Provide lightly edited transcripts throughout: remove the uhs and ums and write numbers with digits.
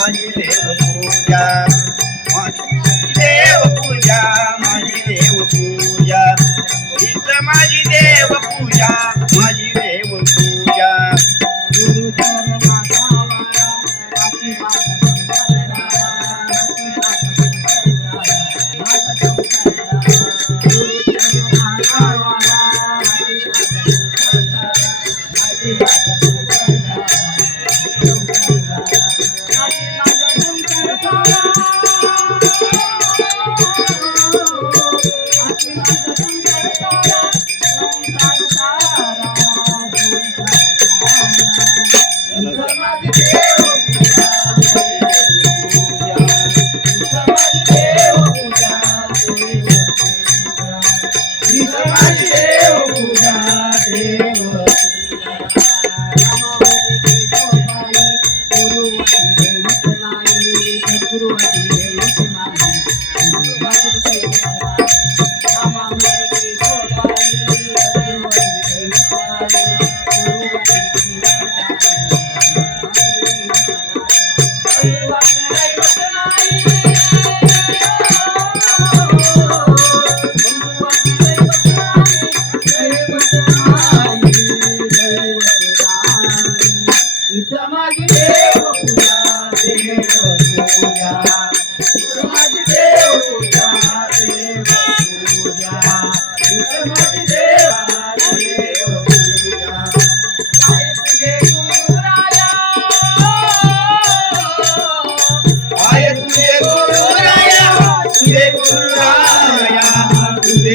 माझी देव पूजा, माझी देव पूजा, माझी देव पूजा, हीच माझी देव पूजा, माझी देव पूजा.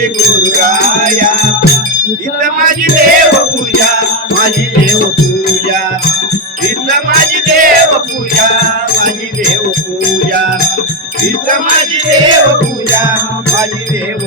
गुरुराया हीच माझी देव पूजा, माझी देव पूजा, हीच माझी देव पूजा, माझी देव पूजा, हीच माझी देव पूजा, माझी देव